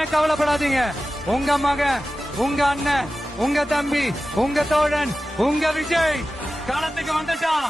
எதுக்குமே கவலைப்படாதீங்க. உங்க மகன், உங்க அண்ணன், உங்க தம்பி, உங்க தோழன், உங்க விஜய் களத்துக்கு வந்துட்டான்.